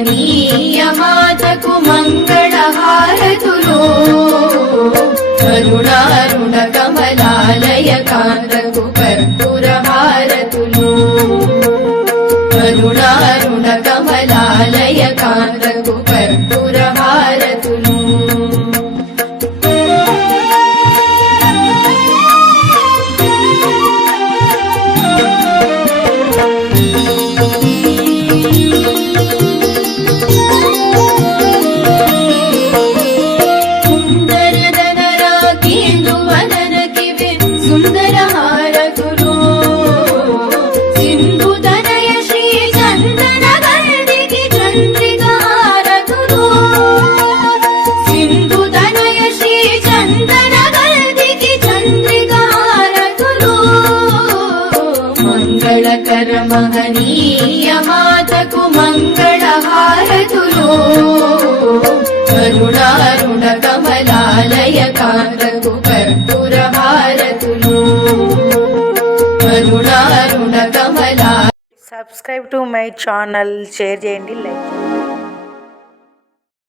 మహనీయ మాతకు మంగళహారతులు కరుణారుణ కమలాలయ కాంతకు కర్పూర హారతులు కరుణారుణ కమలాలయ కాంతకు కర్పూర హారతులు సుందర హారతులు సింధు తనయ శ్రీ చందన గల్దికి చంద్రిక హారతులు సింధు తనయ శ్రీ చందన గల్దికి చంద్రిక హారతులు మంగళకర మహనీయ మాతకు మంగళ హారతులు కరుణారుణ కమలాలయ కాంతకు కర్పూర హారతులు కరుణారుణ Kamala. Subscribe to my channel, share చేయండి, లైక్ చేయండి.